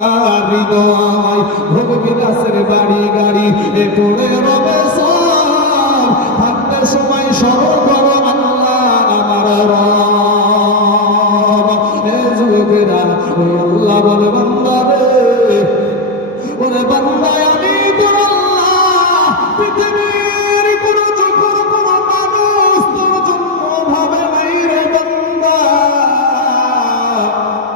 হৃদয় ভোগ বিলাসের বাড়ি গাড়ি এ পড়ে রবে সব থাকতে সময় স্মরণ করো আল্লাহ আমার রব। এ যুবকেরা ওই আল্লাহ বলে বান্দা রে, ওরে বান্দা আমি তোর আল্লাহ, পৃথিবীর কোন যখন কোন মানুষ তোর জন্য ভাবে নাই রে বান্দা।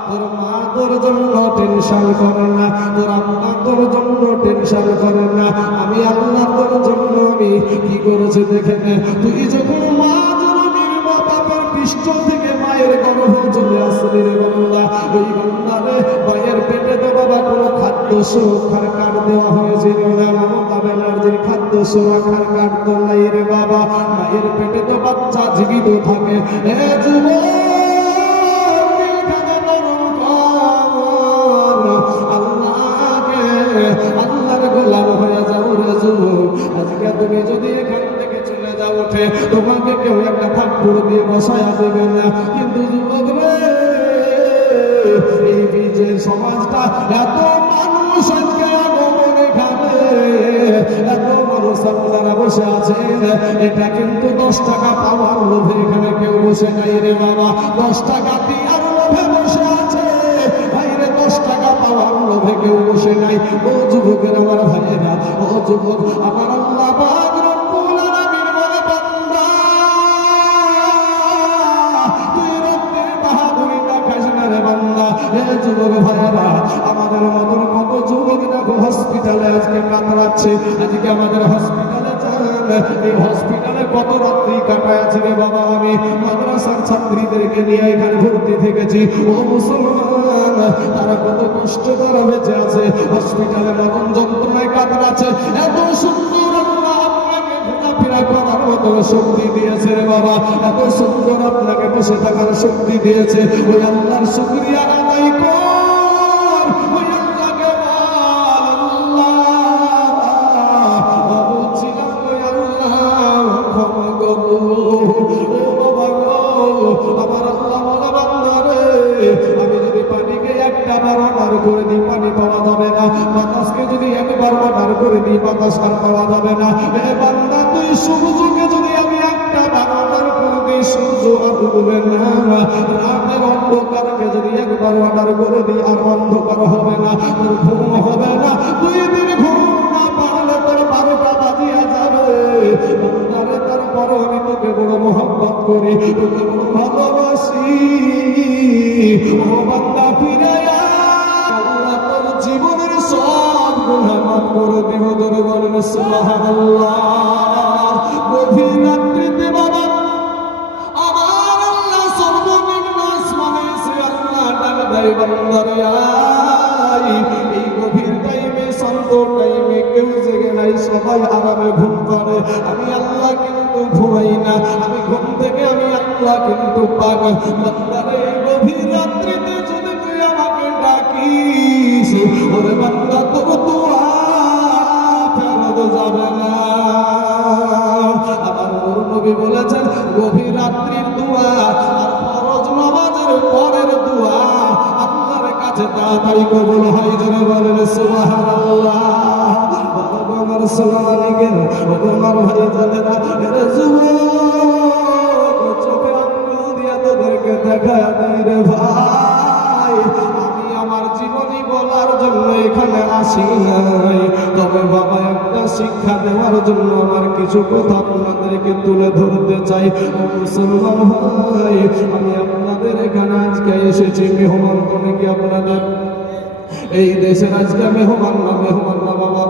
তোর মা তোর জন্য টেনশন করে না, তোর আম্মা তোর জন্য টেনশন করে না, আমি আল্লাহ তোর জন্য আমি কি করেছি দেখে নে। তুই যখন মা জননীর বাপের পৃষ্ঠ থেকে মায়ের গর্ভ চলে আসলি রে বান্দা, ওই বান্দা রে মায়ের পেটে তো বাবা কোনো খাদ্য সুরক্ষার কার্ড দেওয়া হয়েছিল না, মমতা ব্যানার্জির খাদ্য সুরক্ষার কার্ড তো নাই রে বাবা। মায়ের পেটে তো বাচ্চা জীবিত থাকে। এ যুবক আল্লাহর গোলাম হয়ে যাও রে যুবক। আজকে তুমি যদি এখান থেকে চলে যাও ওঠে তোমাকে কেউ একটা থাপ্পড় দিয়ে বসায়া দেবে না, কিন্তু যুবক রে এই বিজয় সমাজটা এত মানুষ আজকে আগমন এখানে এত মানুষ আপনারা বসে আছেন, এটা কিন্তু 10 টাকা পাওয়ার লোভে এখানে কেউ বসে নাই রে বাবা। 10 টাকা দিয়ার লোভে বসে আছে ভাইরে, 10 টাকা পাওয়ার লোভে কেউ বসে নাই। ও যুবকের আমার ভাইয়েরা, ও যুবক আমার আল্লাহ পাক রব্বুল আলামিন বলে বান্দা তুই রব্বের বাহাদুরি দেখাস না রে বান্দা। এ যুবক ভাইয়েরা, আমাদের মতন কত যুবক দেখো হসপিটালে আজকে কাতরাচ্ছে। আজকে আমাদের হসপিটালে যান, এই হসপিটালে কত রাত্রি কাটায় আছি রে বাবা। আমি মাদ্রাসার ছাত্রীদেরকে নিয়ে এখানে ভর্তি থেকেছি। ও মুসলমান, তারা কত কষ্ট করে বেঁচে আছে, হসপিটালে মতন যন্ত্রণায় কাতরাচ্ছে। এত সুন্দর আল্লাহ আপনাকে ঘোরাফেরা করার মতো শক্তি দিয়েছে রে বাবা, এত সুন্দর আপনাকে বসে থাকার শক্তি দিয়েছে। ওই আল্লাহর শুকরিয়া আদায় কর, ওই আল্লাহকে বল আল্লাহ বুঝছিলাম ওই আল্লাহ ক্ষমা করো। ও বাবা গো, আমার আল্লাহ বলে বান্দা রে, আমি যদি পানিকে একটা বার অর্ডার করে দিই পানি পাওয়া যাবে না, বাতাসকে যদি একবার অর্ডার করে দিই বাতাস আর পাওয়া যাবে না। এ বান্দা তুই সূর্যকে যদি আমি একটা বার অর্ডার করে দিই সূর্য আর উঠবে না, রাতের অন্ধকারকে যদি একবার অর্ডার করে দিই আর অন্ধকার হবে না, তোর ঘুম হবে না। 2 দিন ঘুম না পারলে তোর 12টা বাজিয়া যাবে। বান্দারে তারপর আমি তোকে বড় মোহাব্বত করি, তোকে বড় ভালোবাসি। ও বান্দা ফিরে আল্লাহ তোর জীবনের সব গুনাহ মাফ করে দিব। জোরে বলেন সুবহানাল্লাহ। গভীর রাত্রিতে বাবা আমার আল্লাহ সর্বনিম্ন আসমানে এসে আল্লাহ ডাক দেয় বান্দারে আয়। এই গভীর টাইমে শান্ত টাইমে কেউ জেগে নাই, সবাই আরামে ঘুম পাড়ে। আমি আল্লাহ কিন্তু ঘুমাই না, আমি ঘুম থেকে আমি আল্লাহ কিন্তু পাক। বান্দারে গভীর রাত্রিতে যদি তুই আমাকে ডাকিস, ওরে বান্দা তোর দোয়া ফেরত যাবে না। আমার নূর নবী বলেছেন গভীর রাত্রির দোয়া আর ফরজ নামাজের পরের দোয়া আল্লাহর কাছে তাড়াতাড়ি কবুল হয়। জোরে বলেন সুবহানাল্লাহ। বাবা আমার সোনালিকে আমার ভাই জানেরা, এরা যুবক চোখে আঙ্গুল দিয়া তোদেরকে দেখা দেয় রে ভাই। আমি আমার জীবনী বলার জন্য এখানে আসি নাই, তবে বাবা একটা শিক্ষা দেওয়ার জন্য আমার কিছু কথা আপনাদেরকে তুলে ধরতে চাই। মুসলমান ভাই, আমি আপনাদের এখানে আজকে এসেছি মেহমান করে কি আপনাদের এই দেশের আজকে মেহমান না বাবা,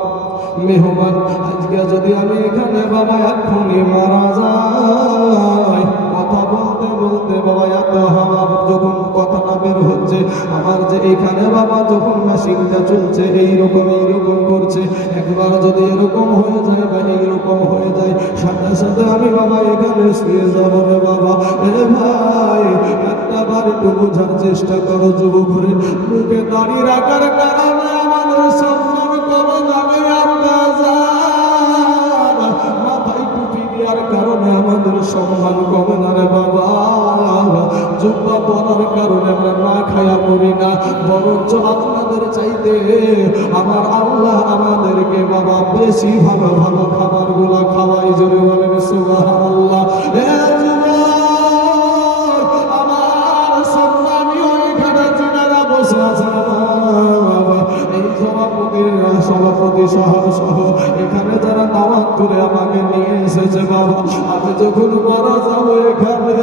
মেহমান। আজকে যদি আমি এখানে বাবা এখনই মারা যাই, কথা বলতে বলতে বাবা এত হাওয়া যখন কথাটা বের হচ্ছে, আমার যে এখানে বাবা যখন মেশিনটা চলছে এইরকম করছে, একবার যদি এরকম হয়ে যায় বা এইরকম হয়ে যায়, সাথে সাথে আমি বাবা এখানে শুয়ে যাব রে বাবা। এ ভাই একটা বার একটু বোঝার চেষ্টা করো যুবক রে, মুখে দাড়ি রাখার কারণে আমাদের সম্মান কমে যাবে, মাথায় টুপি দেওয়ার কারণে আমাদের সম্মান কমে না রে বাবা। জুব্বা পরার কারণে আমরা না খায়া মরি না, বরঞ্চ আপনাদের চাইতে আমার আল্লাহ আমাদেরকে বাবা বেশি ভালো ভালো খাবারগুলা খাওয়াই। জোরে বলেন সুবহানাল্লাহ। আমার সম্মানী ওইখানে যারা বসে আছেন এই সভাপতি সহ এখানে যারা দাওয়াত করে আমাকে নিয়ে এসেছে বাবা, আমি যখন মারা যাবো এখানে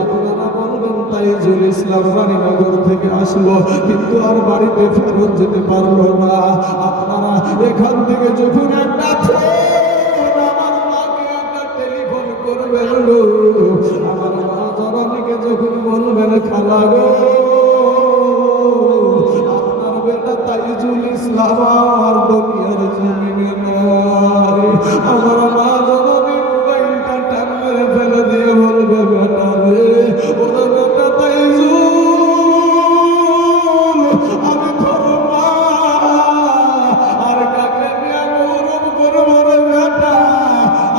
আপনারা বলবেন তাইজুল ইসলাম রানীনগর থেকে আসলো কিন্তু আর বাড়িতে ফেরত যেতে পারলো না। আপনারা এখান থেকে যখন একটা আমার মাকে একটা টেলিফোন করবেন, আমার মা জননীকে যখন বলবেন খালা গো আপনার বেটা তাইজুল ইসলাম আর দুনিয়ার জমিনে নাই, আমার মা জননী মোবাইলটা টান মেরে ফেলে দিয়ে বলবে বেটা রে ওরা বেটা তাইজুল আমি তোর মা আর কাকে নিয়ে গৌরব করবো রে বেটা।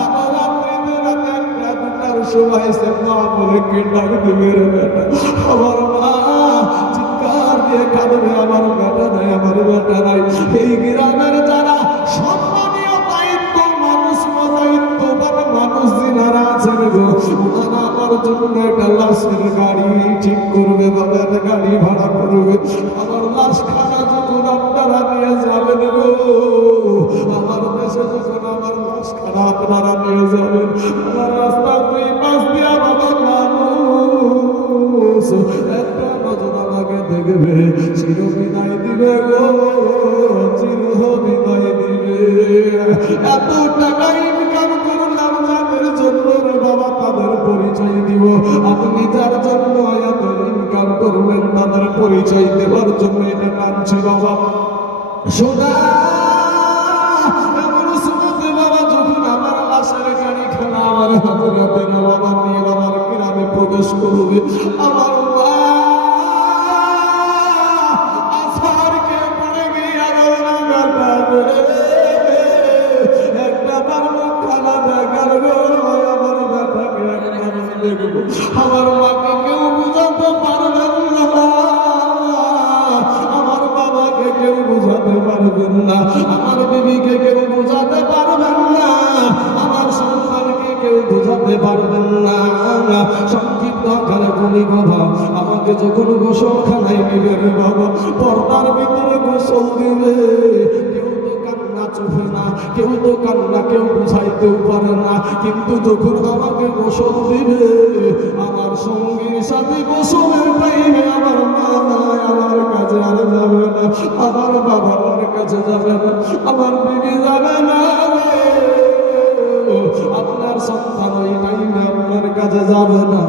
আমার রাত্রিতে রাতে একটা দুটার সময় সে মা বলে কে ডাক দিবে রে বেটা, আমার মা চিৎকার দিয়ে কাঁদবে আমার বেটা নাই, আমার বেটা নাই। এই গ্রামের যারা সম্মানীয় দায়িত্ব মানুষ দায়িত্ববান মানুষ যিনারা আছেন গো ওনারা আমার জন্য একটা লাশের গাড়ি ঠিক করবে, বাবার গাড়ি ভাড়া করবে। আমার লাশ খানা যখন আপনারা নিয়ে যাবেন গো, আমার দেশে যখন আমার লাশ খানা আপনারা নিয়ে যাবেন, আমার রাস্তার দুই পাশ দিয়ে বাবার মানুষ একটা নজর আমাকে দেখবে, চির বিদায় দিবে গো, চির বিদায় দিবে। এত টাকা ইনকাম করলাম যাদের জন্য রে বাবা তাদের পরিচয় দিব। আপনি যার জন্য এত ইনকাম করবেন তাদের পরিচয় দেওয়ার জন্য এটা টানছি বাবা। সোনা এমন সুমতে বাবা যখন আমার লাশের গাড়ি খানা আমার হাতের হাতে না বাবা নিয়ে বাবার গ্রামে প্রবেশ করবে, আমার আমার মাকে কেউ বুঝাতে পারবেন না, আমার বাবাকে কেউ বুঝাতে পারবেন না, আমার বিবিকে কেউ বুঝাতে পারবেন না, আমার সন্তানকে কেউ বুঝাতে পারবেন না। সংক্ষিপ্ত আকারে বলি বাবা, আমাকে যখন গোসলখানায় নিবে রে বাবা, পর্দার ভিতরে গোসল দিবে, কেউ তো কান্না চোখে না, কেউ তো কান্না কেউ বুঝাইতেও পারে না, কিন্তু যখন আমাকে গোসল দিবে আমার সঙ্গীর সাথে গোসলের টাইমে আমার মা আমার কাছে আর যাবে না, আমার বাবা আমার কাছে যাবে না, আমার বিবি যাবে না, আপনার সন্তান ওই টাইমে আপনার কাছে যাবে না।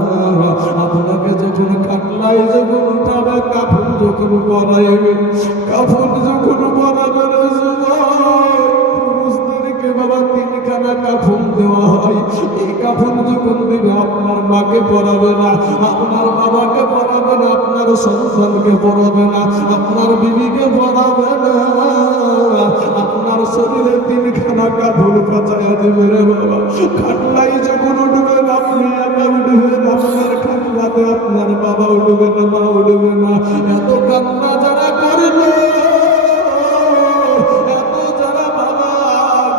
আপনাকে যখন খাটলাই যখন উঠাবে, কাফন যখন পরাইবে, কাফন যখন পরাবে পুরুষদেরকে বাবা তিনখানা কাফন দেওয়া হয়, এই কাফন যখন দিবে আপনার মাকে পরাবে না, আপনার বাবাকে পরাবে না, আপনার সন্তানকে পরাবে না, আপনার বিবিকে পরাবে না, আপনার শরীরে তিনখানা কাফন কাচাইয়া দিবে রে বাবা। খাটলাই যখন উঠবেন আপনি একা উঠবেন, আপনার খাটলাতে আপনার বাবা উঠবে না, মা উঠবে না। এত কান্না যারা করবে, এত যারা বাবা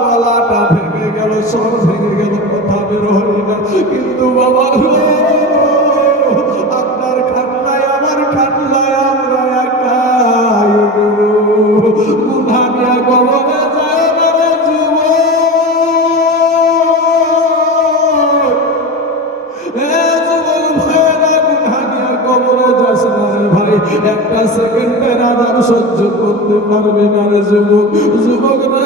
গলাটা ভেঙে গেল, সব ভেঙে গেল, কথা বের হয় না, কিন্তু বাবা আপনার খাটলায় আমার খাটলায় আমরা একাই গুনাহ নিয়ে কবরে যায় না রে একটা সেকেন্ডের আদার সহ্য করতে পারবে না রে যুবক। যুবক রে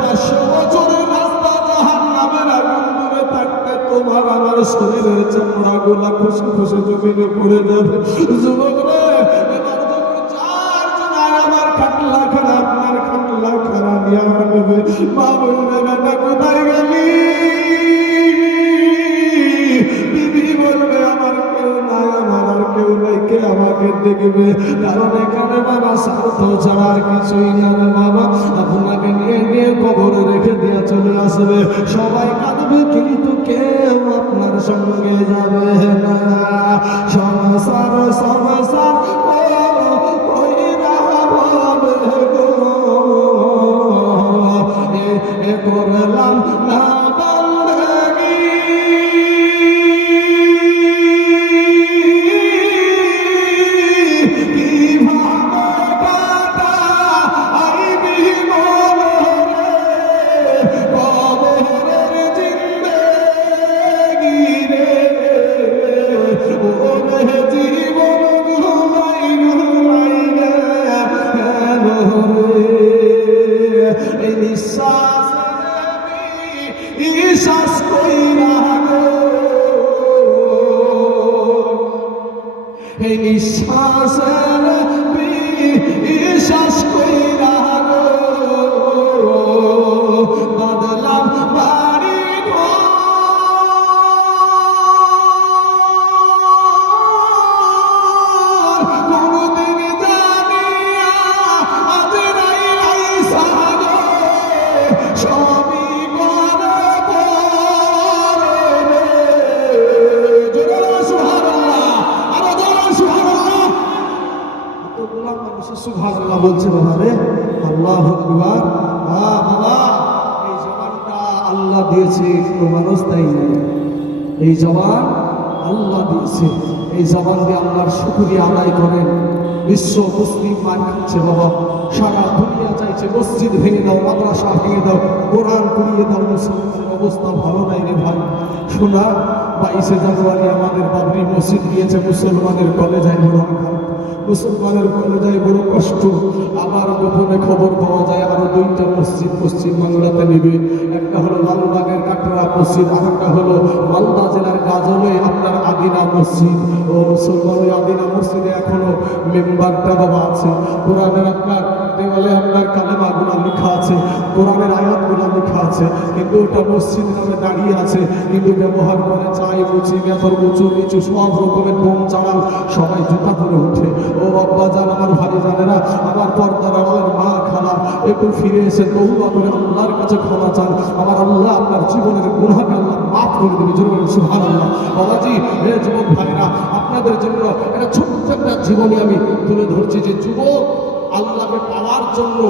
500 বছরের রাস্তা জাহান্নামের আগুন দূরে থাকতে তোমার আমার শরীরের চামড়া গুলা খুশি খুশি জমিনে পড়ে যাবে। যুবক রে এবার যখন 4 জনায় আমার খাটলা খানা আপনার খাটলা খানা নিয়ে আনবে, মা বলবে বেটা কোথায় গেলি, বিবি বলবে আমার কেউ নাই, আমার আর কেউ নাই, কে আমাকে দেখবে, কারণ এখানে বাবা স্বার্থ ছাড়া আর কিছুই না বাবা। আপনাকে নিয়ে নিয়ে কবরে রেখে দিয়ে চলে আসবে, সবাই কাঁদবে কিন্তু কেউ আপনার সঙ্গে যাবে না। সংসার সংসার করলাম না বান্দাগি, কিভাবে কাটাইবি মনরে কবরের জিন্দেগি রে, ওরে জীবন ঘুমাই ঘুমাই গেল রে। এই নিঃশ্বাস শ্বাস কইরা গো, এই নিঃশ্বাসের বিশ্বাস কইরা গো, বদলাম বাড়ি ঘর। কোনদিন জানিয়া আজরাইল সাগো সবই সুবহানাল্লাহ বলছে বাবারে, আল্লাহু আকবার। বাবা, এই জবানটা আল্লাহ দিয়েছে, কোনো মানুষ দেয় নাই। এই জবান আল্লাহ দিয়েছে, এই জবান দিয়ে আল্লাহর শুকরিয়া আদায় করেন। বিশ্ব মুসলিম মান খাচ্ছে বাবা, সারা দুনিয়া চাইছে মসজিদ ভেঙে দাও, মাদ্রাসা ভেঙে দাও, কোরআন পড়িয়ে দাও। মুসলমানের অবস্থা ভালো নাই রে ভাই। শোনা, 22শে জানুয়ারি আমাদের বাবরি মসজিদ গিয়েছে, মুসলমানের কলেজায় বড় আঘাত, মুসলমানের কলেজায় বড় কষ্ট। আবার গোপনে খবর পাওয়া যায় আরো 2টা মসজিদ পশ্চিম বাংলাতে নেবে। একটা হলো লালবাগের কাটরা মসজিদ, আর একটা হলো মালদা জেলার গাজলে আপনার আদিনা মসজিদ। ও মুসলমান, ওই আদিনা মসজিদে এখনো মেম্বারটা বাবা আছে, কোরআনের আপনার দেওয়ালে আপনার কালেমাগুলো লেখা আছে, কোরআনের আয়াতগুলো লেখা আছে, কিন্তু ওটা মসজিদ নামে দাঁড়িয়ে আছে। কিন্তু ব্যবহার করে চাই বুঝি মেথর উঁচু নিচু সব রকমের বোম চালান, সবাই জুতা করে উঠে। ও আব্বা জান, আমার ভাই জানেরা, আমার পর্দার আমার মা খালা, একটু ফিরে এসে তওবা করে আল্লাহর কাছে ক্ষমা চান। আমার আল্লাহ আপনার জীবনের গুনাহকে আল্লাহ মাফ করে দেবে। জোরে সুবহানাল্লাহ। বাবাজি, হে যুবক ভাইরা, আপনাদের জন্য একটা ছোট্ট একটা জীবনী আমি তুলে ধরছি যে যুবক আল্লাহকে পাওয়ার জন্য